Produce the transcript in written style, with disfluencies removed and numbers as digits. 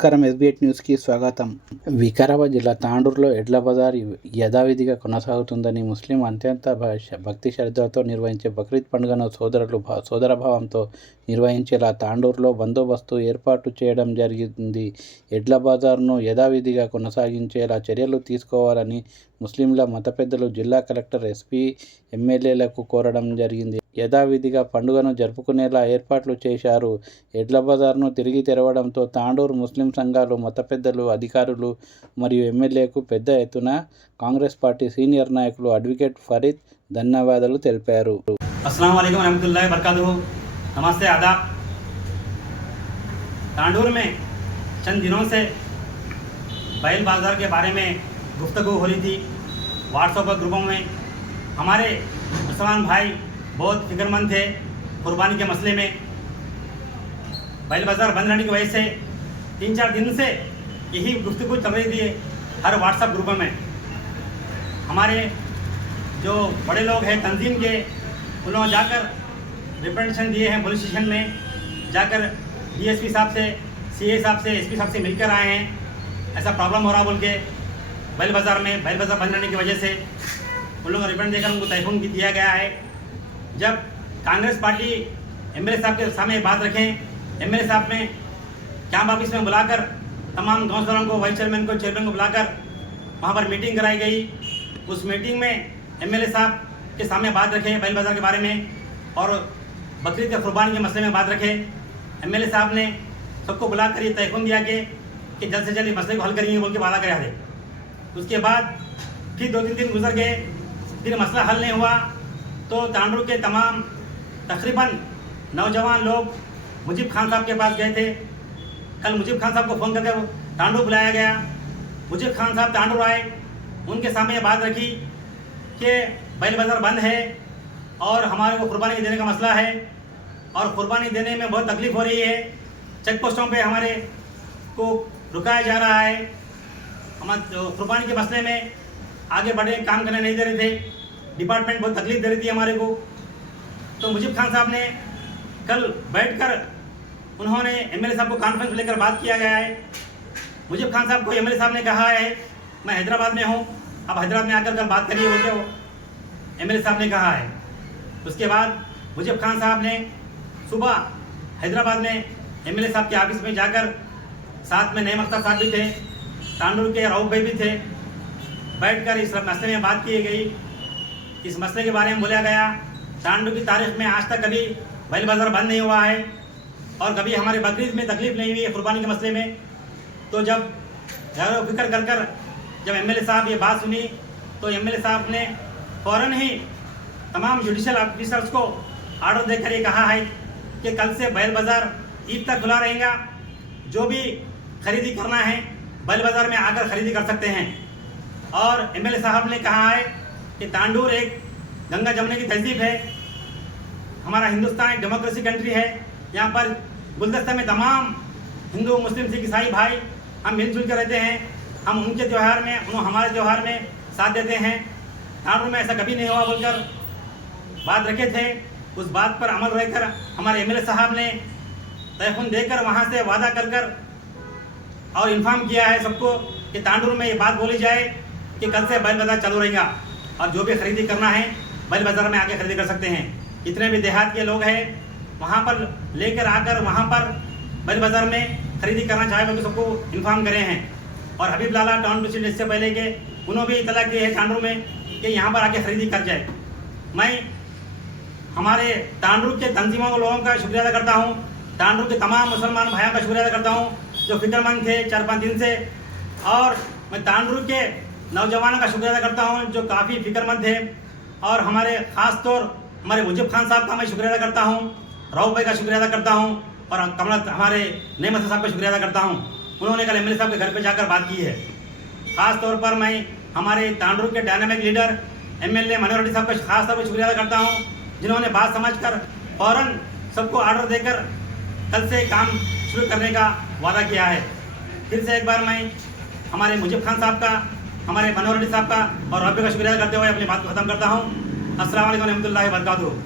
నమస్కారం ఎస్బీఎట్ న్యూస్కి స్వాగతం. వికారాబాద్ జిల్లా తాండూరులో ఎడ్ల బజార్ యథావిధిగా కొనసాగుతుందని ముస్లిం అత్యంత భక్తి శ్రద్ధలతో నిర్వహించే బక్రీద్ పండుగను సోదరభావంతో నిర్వహించేలా తాండూరులో బందోబస్తు ఏర్పాటు చేయడం జరిగింది. ఎడ్ల బజార్ను యథావిధిగా కొనసాగించేలా చర్యలు తీసుకోవాలని ముస్లింల మత పెద్దలు జిల్లా కలెక్టర్, ఎస్పీ, ఎమ్మెల్యేలకు కోరడం జరిగింది. యథావిధిగా పండుగను జరుపుకునేలా ఏర్పాట్లు చేశారు. ఎడ్ల బజార్ను తిరిగి తెరవడంతో తాండూరు ముస్లిం సంఘాలు, మత పెద్దలు, అధికారులు మరియు ఎమ్మెల్యేకు పెద్ద ఎత్తున కాంగ్రెస్ పార్టీ సీనియర్ నాయకులు అడ్వకేట్ ఫరీద్ ధన్యవాదాలు తెలిపారు. अस्सलाम वालेकुम रहमतुल्लाहि बरकातुहू। नमस्ते, आदाब। तांडूर में चंद दिनों से बैल बाज़ार के बारे में गुफ्तगू हो रही थी व्हाट्सएप ग्रुपों में। हमारे मुसलमान भाई बहुत फिक्रमंद थे कुर्बानी के मसले में। बैल बाज़ार बंद रहने की वजह से 3-4 दिन से यही गुफ्तगू चल रही थी हर व्हाट्सएप ग्रुपों में। हमारे जो बड़े लोग हैं तंजीम के, उन्होंने जाकर रिप्रेजेंटेशन दिए हैं पुलिस स्टेशन में, जाकर डीएसपी साहब से, सीए साहब से, एसपी साहब से मिलकर आए हैं। ऐसा प्रॉब्लम हो रहा बोल के बैल बाज़ार बंद रहने की वजह से उन लोगों को रिप्रेजेंट देकर उनको तयफून दिया गया है। जब कांग्रेस पार्टी एमएलए साहब के सामने बात रखें, एमएलए साहब ने कैंप ऑफिस में बुलाकर तमाम काउंसलरों को, वाइस चेयरमैन को, चेयरमैन को बुलाकर वहाँ पर मीटिंग कराई गई। उस मीटिंग में एमएलए साहब के सामने बात रखें बैल बाज़ार के बारे में और बकरीद के कुर्बानी के मसले में बात रखें। एमएलए साहब ने सबको बुलाकर ये तयफून दिया कि जल्द से जल्द इस मसले को हल करेंगे बोल के वादा करा थे। उसके बाद फिर 2-3 दिन गुजर गए, फिर मसला हल नहीं हुआ तो तांडूर के तमाम तकरीबन नौजवान लोग मुजीब खान साहब के पास गए थे। कल मुजीब खान साहब को फ़ोन करके तांडूर बुलाया गया। मुजीब खान साहब तांडूर आए, उनके सामने ये बात रखी कि बैल बाज़ार बंद है और हमारे को कुर्बानी देने का मसला है और कुर्बानी देने में बहुत तकलीफ़ हो रही है। चेक पोस्टों पे हमारे को रुकाया जा रहा है। हम कुर्बानी के मसले में आगे बढ़े, काम करने नहीं दे रहे थे। डिपार्टमेंट बहुत तकलीफ़ दे रही थी हमारे को। तो मुजीब खान साहब ने कल बैठकर उन्होंने एमएलए साहब को कॉन्फ्रेंस लेकर बात किया गया है। मुजीब खान साहब को एमएलए साहब ने कहा है मैं हैदराबाद में हूँ, अब हैदराबाद में आकर कल बात करिए बोल के एमएलए साहब ने कहा है। उसके बाद मुजीब खान साहब ने सुबह हैदराबाद में एमएलए साहब के ऑफिस में जाकर, साथ में नईम अख्तर साहब भी थे, तांडूर के राउफ भाई भी थे, बैठकर इस मसले में बात की गई। इस मसले के बारे में बोला गया तांडूर की तारीख में आज तक कभी बैल बाज़ार बंद नहीं हुआ है और कभी हमारे बकरीद में तकलीफ़ नहीं हुई है कुर्बानी के मसले में। तो जब गौर फिक्र कर जब एमएलए साहब ये बात सुनी तो एमएलए साहब ने फ़ौरन ही तमाम जुडिशल ऑफिसर्स को आर्डर देकर ये कहा है कि कल से बैल बाज़ार ईद तक खुला रहेगा। जो भी खरीदी करना है बैल बाज़ार में आकर खरीदी कर सकते हैं। और एमएलए साहब ने कहा है कि तांडूर एक गंगा जमुना की तहजीब है, हमारा हिंदुस्तान एक डेमोक्रेसी कंट्री है। यहाँ पर गुलदस्ता में तमाम हिंदू, मुस्लिम, सिख, ईसाई भाई हम मिलजुल कर रहते हैं। हम उनके त्यौहार में, हमारे त्यौहार में साथ देते हैं। तांडूर में ऐसा कभी नहीं हुआ बोलकर बात रखे थे। उस बात पर अमल रहकर हमारे एमएलए साहब ने तयफून देकर वहाँ से वादा कर और इन्फॉर्म किया है सबको कि तांडूर में ये बात बोली जाए कि कल से बैल बाज़ार चालू रहेगा और जो भी खरीदी करना है बैल बाज़ार में आके खरीदी कर सकते हैं। जितने भी देहात के लोग हैं वहाँ पर लेकर आकर वहाँ पर बैल बाज़ार में खरीदी करना चाहे तो सबको इन्फॉर्म करे हैं। और हबीब लाला टाउन प्रेसिडेंट इससे पहले के उन्होंने भी इतला किए है तांडूर में कि यहाँ पर आके खरीदी कर जाए। मैं हमारे तांडूर के तंजीमों लोगों का शुक्रिया अदा करता हूँ, तांडूर के तमाम मुसलमान भाइयों का शुक्रिया अदा करता हूँ जो फिक्रमंद थे 4-5 दिन से। और मैं तांडूर के नौजवानों का शुक्रिया अदा करता हूँ जो काफ़ी फिक्रमंद थे। और हमारे ख़ास तौर हमारे मुजीब खान साहब का मैं शुक्रिया अदा करता हूँ, राउफ भाई का शुक्रिया अदा करता हूँ और कमल हमारे नईम अख्तर साहब का शुक्रिया अदा करता हूँ। उन्होंने कल एमएलए साहब के घर पर जाकर बात की है। ख़ास तौर पर मैं हमारे तांडूर के डायनामिक लीडर एमएलए मनोहर रेड्डी साहब का खास तौर पर शुक्रिया अदा करता हूँ जिन्होंने बात समझकर फ़ौरन सबको ऑर्डर देकर कल से काम शुरू करने का वादा किया है। फिर से एक बार मैं हमारे मुजीब खान साहब का, हमारे मनोहर रेड्डी साहब का और रब्बी का शुक्रिया करते हुए अपनी बात को ख़त्म करता हूँ। अस्सलाम वालेकुम रहमतुल्लाहि व बरकातुहू।